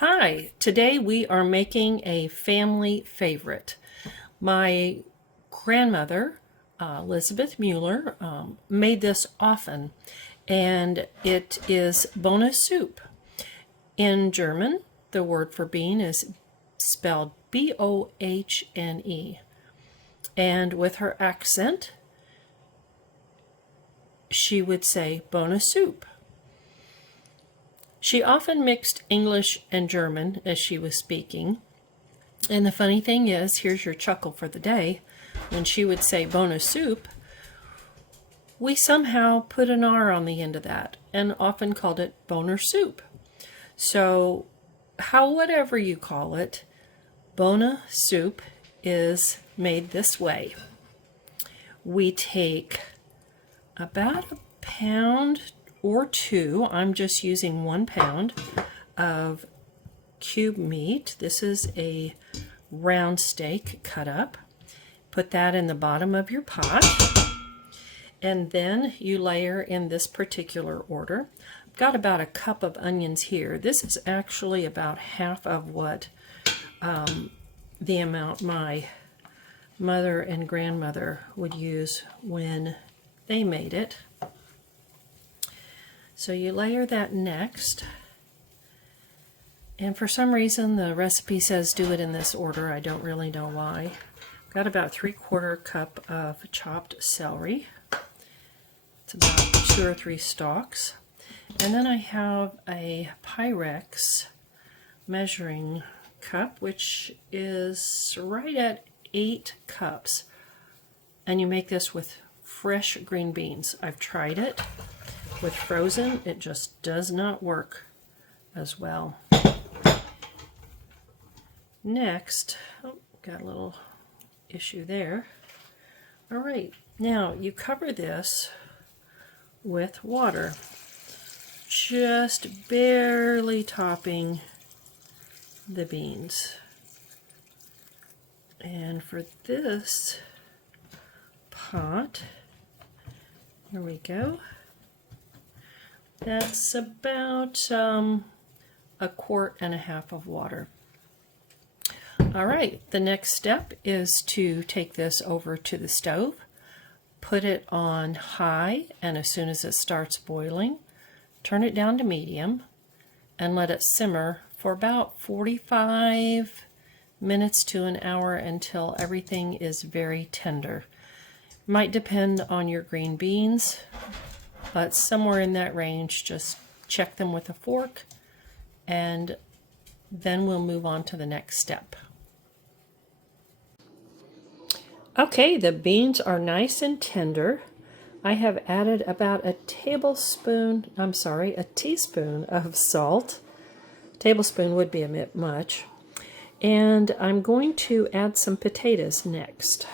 Hi, today we are making a family favorite. My grandmother, Elizabeth Mueller, made this often, and it is Bohne Soup. In German, the word for bean is spelled B-O-H-N-E, and with her accent, she would say Bohne Soup. She often mixed English and German as she was speaking. And the funny thing is, here's your chuckle for the day, when she would say Bohne Soup, we somehow put an R on the end of that and often called it Bohne Soup. So, whatever you call it, Bohne Soup is made this way. We take about a pound or two, I'm just using 1 pound of cube meat. This is a round steak cut up. Put that in the bottom of your pot, and then you layer in this particular order. I've got about a cup of onions here. This is actually about half of what the amount my mother and grandmother would use when they made it. So you layer that next, and for some reason the recipe says do it in this order. I don't really know why. Got about 3/4 cup of chopped celery. It's about 2 or 3 stalks. And then I have a Pyrex measuring cup, which is right at 8 cups. And you make this with fresh green beans. I've tried it with frozen, it just does not work as well. Next, got a little issue there. All right, now you cover this with water, just barely topping the beans. And for this pot, here we go. That's about 1.5 quarts of water. All right, the next step is to take this over to the stove, put it on high, and as soon as it starts boiling, turn it down to medium and let it simmer for about 45 minutes to an hour until everything is very tender. Might depend on your green beans, but somewhere in that range. Just check them with a fork, and then we'll move on to the next step. Okay, the beans are nice and tender. I have added about a teaspoon of salt. A tablespoon would be a bit much. And I'm going to add some potatoes next.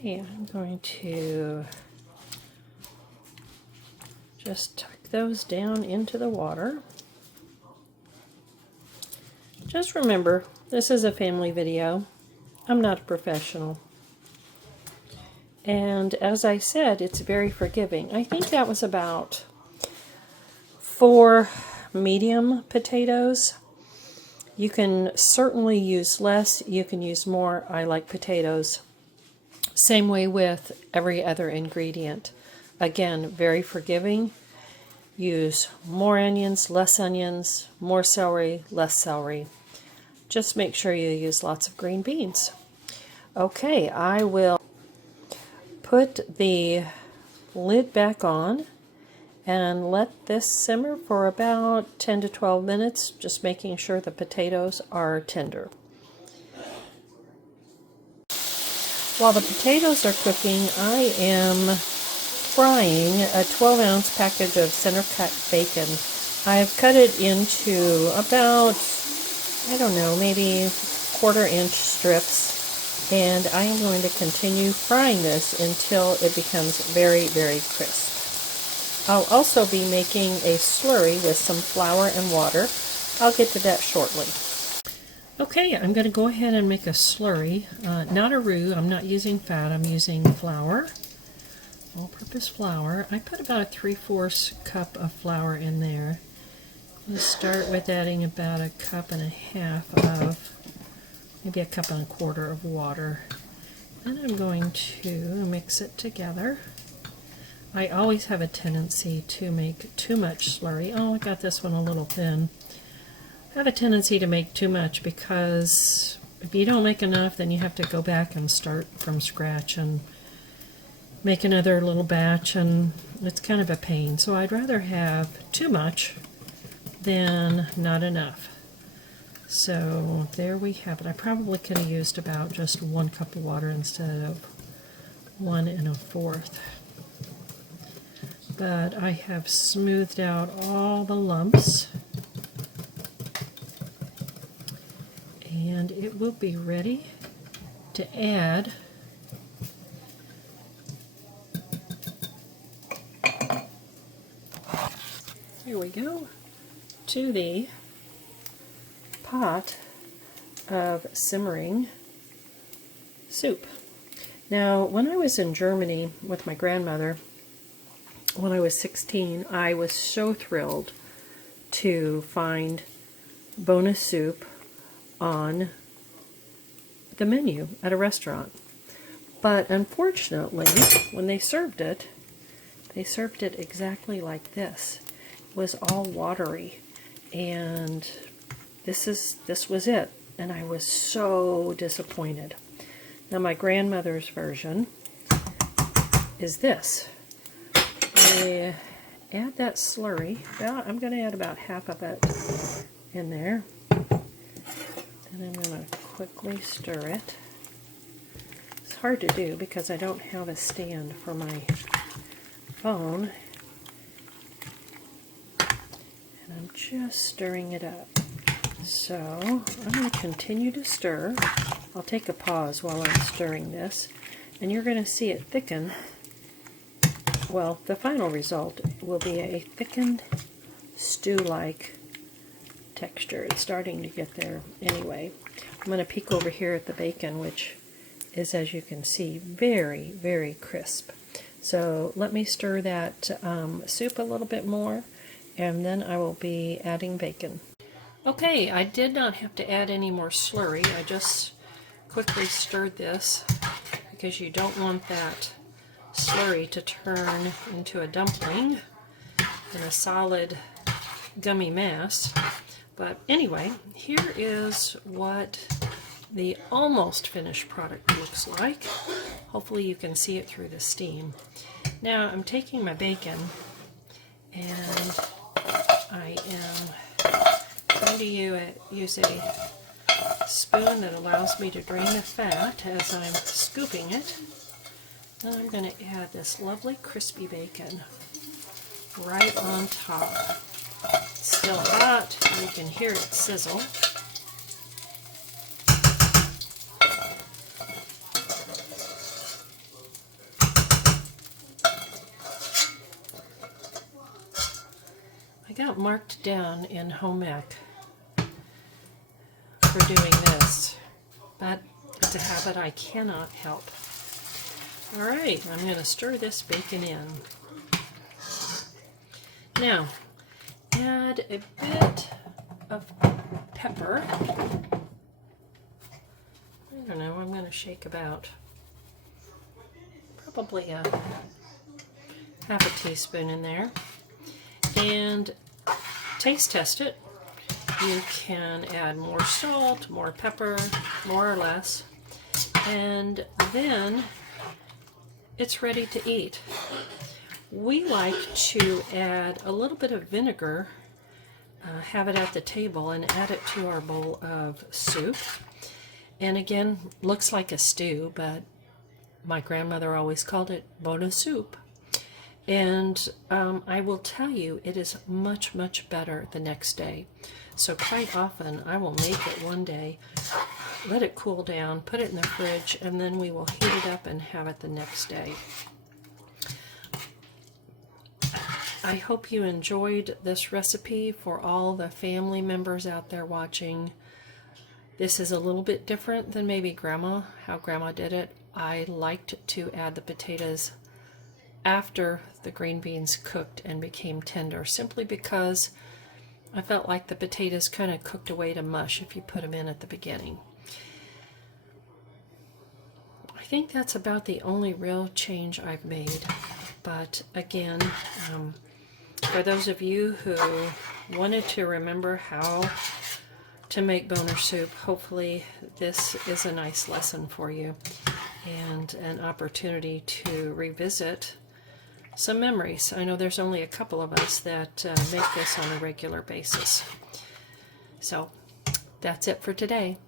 Okay, I'm going to just tuck those down into the water. Just remember, this is a family video. I'm not a professional. And as I said, it's very forgiving. I think that was about 4 medium potatoes. You can certainly use less, you can use more. I like potatoes. Same way with every other ingredient. Again, very forgiving. Use more onions, less onions, more celery, less celery. Just make sure you use lots of green beans. Okay, I will put the lid back on and let this simmer for about 10 to 12 minutes, just making sure the potatoes are tender. While the potatoes are cooking, I am frying a 12-ounce package of center cut bacon. I've cut it into about, I don't know, maybe 1/4 inch strips, and I am going to continue frying this until it becomes very, very crisp. I'll also be making a slurry with some flour and water. I'll get to that shortly. Okay, I'm going to go ahead and make a slurry. Not a roux. I'm not using fat. I'm using flour, all-purpose flour. I put about a 3/4 cup of flour in there. I'm going to start with adding about 1.5 cups of, maybe 1.25 cups of water. And I'm going to mix it together. I always have a tendency to make too much slurry. Oh, I got this one a little thin. I have a tendency to make too much because if you don't make enough, then you have to go back and start from scratch and make another little batch, and it's kind of a pain. So I'd rather have too much than not enough. So there we have it. I probably could have used about just 1 cup of water instead of 1 1/4. But I have smoothed out all the lumps. And it will be ready to add here we go to the pot of simmering soup. Now, when I was in Germany with my grandmother, when I was 16, I was so thrilled to find Bohne Soup on the menu at a restaurant. But unfortunately, when they served it exactly like this. It was all watery, and this was it, and I was so disappointed. Now my grandmother's version is this. I add that slurry. I'm going to add about half of it in there. And I'm going to quickly stir it. It's hard to do because I don't have a stand for my phone. And I'm just stirring it up. So I'm going to continue to stir. I'll take a pause while I'm stirring this. And you're going to see it thicken. Well, the final result will be a thickened stew-like texture. It's starting to get there anyway. I'm going to peek over here at the bacon, which is, as you can see, very, very crisp. So let me stir that soup a little bit more, and then I will be adding bacon. Okay, I did not have to add any more slurry. I just quickly stirred this because you don't want that slurry to turn into a dumpling and a solid gummy mass. But anyway, here is what the almost finished product looks like. Hopefully you can see it through the steam. Now I'm taking my bacon and I am going to use a spoon that allows me to drain the fat as I'm scooping it. And I'm going to add this lovely crispy bacon right on top. It's still hot, you can hear it sizzle. I got marked down in home ec for doing this, but it's a habit I cannot help. Alright, I'm going to stir this bacon in. Now, add a bit of pepper. I don't know, I'm going to shake about probably a half a teaspoon in there. And taste test it. You can add more salt, more pepper, more or less, and then it's ready to eat. We like to add a little bit of vinegar, have it at the table, and add it to our bowl of soup. And again, looks like a stew, but my grandmother always called it Bohne Soup. And I will tell you, it is much, much better the next day. So quite often, I will make it one day, let it cool down, put it in the fridge, and then we will heat it up and have it the next day. I hope you enjoyed this recipe. For all the family members out there watching, This is a little bit different than maybe how Grandma did it. I liked to add the potatoes after the green beans cooked and became tender, simply because I felt like the potatoes kind of cooked away to mush if you put them in at the beginning. I think that's about the only real change I've made. But again, for those of you who wanted to remember how to make boner soup, hopefully this is a nice lesson for you and an opportunity to revisit some memories. I know there's only a couple of us that make this on a regular basis. So that's it for today.